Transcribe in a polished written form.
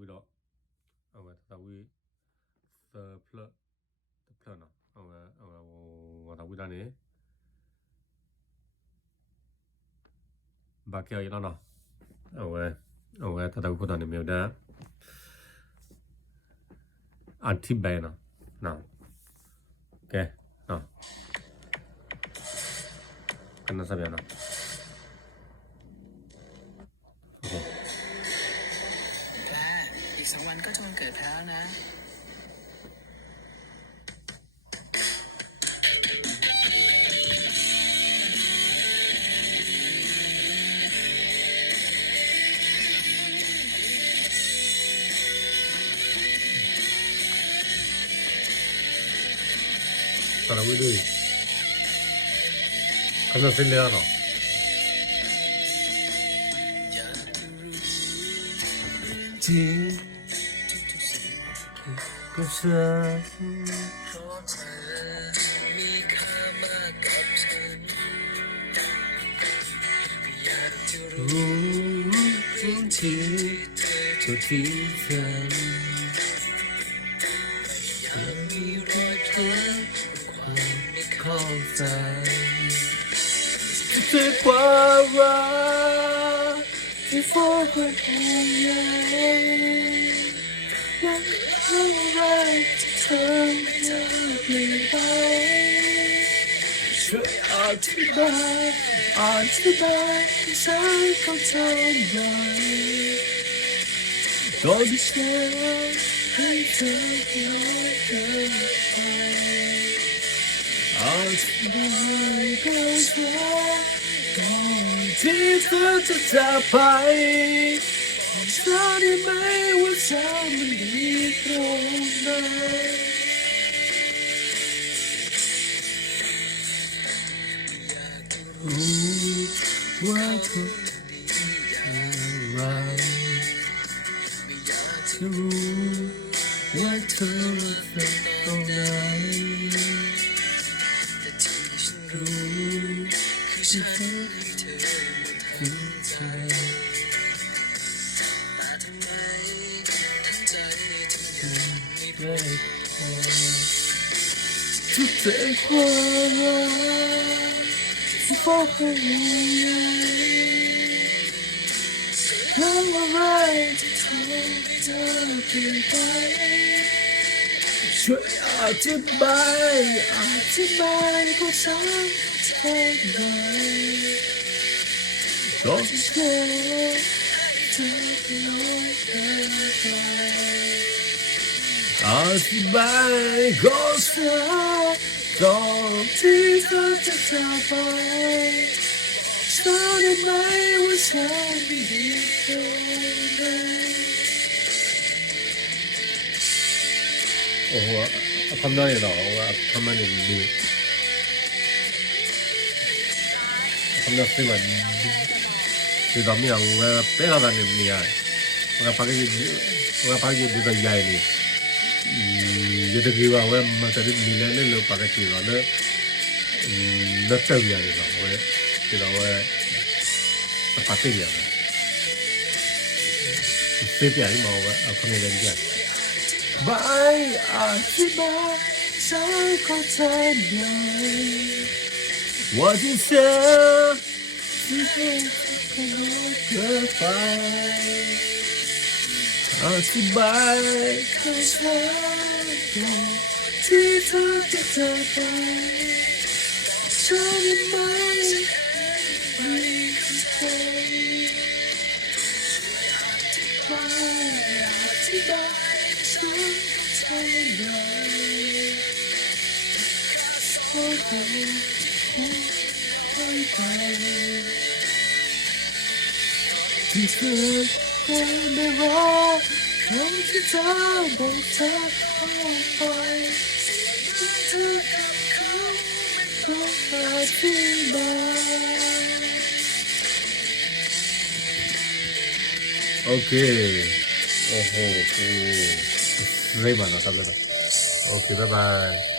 วิโรเอาไว้ตาวิเซอร์เพลเพลเนาะเอาไว้ว่าตาวิลานี่บาเกียวอีแล้วเนาะเอาไว้ตาวิพูดตอนนี้มีอยู่ได้อันที่เบนเนาะโอเคเนาะกันน่าสบายเนาะอีก2 วันก็จะวันเกิดแพรแล้วนะตาวิด้วยกันน่าสิเลียเนาะจริงก็เชื่อรู้ที่ตัวที่เธอยังมีรอยแผลความไม่เข้าใจที่เธอความรักที่ฟ้าคนห่วงใยยังรู้อะไรที่เธอเปลี่ยนไปช่วยอธิบายให้ฉันเข้าใจหน่อยก่อนที่ฉันให้เธอน้อยเกินไปอธิบายก็ฉันก่อนที่เธอจะจากไปฉันได้ไหมว่าฉันมันดีตรงไหนว่าเธออะไรจะรู้ว่าเธอรักเท่าไหร่แต่ที่ฉันรู้คือฉันให้เธอมาทั้งใจแต่ทำไมทั้งใจถึงยังไม่ได้พอทุกแต่ความรักที่ฟ้าคนห่วงใยทำอะไรที่ทำให้เธอเปลี่ยนไปช่วยอธิบายก็ฉันเข้าใจตอนที่เธอน้อยเกินไปอธิบายก็ฉันก่อนที่เธอจะจากไปฉันได้ไหมว่าฉันไม่ดีเท่าไหร่โอ้โหทำได้เหรอว่าทำได้ดีทำได้สิวันดีตอนนี้ว่าเป็นอะไรเนี่ยมีอะไรว่าพักยี่ดีตัวใหญ่เนี่ยยี่ตัวกี่ว่ามันจะได้มีเล่นเลยพักยี่ว่าเนี่ยนัดเจอใหญ่เลยว่าที่เราว่าพักที่เดียวเสียใจที่มองว่าเอาคนเดียวกันบายอธิบายฉันเข้าใจหน่อยว่าที่เธอที่เธอก็น้อยเกินไปอธิบายให้ฉันก่อนที่เธอจะจากไปฉันไม่เข้าใจอธิบายฉันเข้าใจหน่อยขอเธอให้ไปที่เธอก็ไม่รักคำที่เธอบอกเธอเข้าไปเธอกับเขาไม่ต้องอธิบายโอเคโอ้โหเริ่มมาแล้วครับเลยโอเคบ๊ายบาย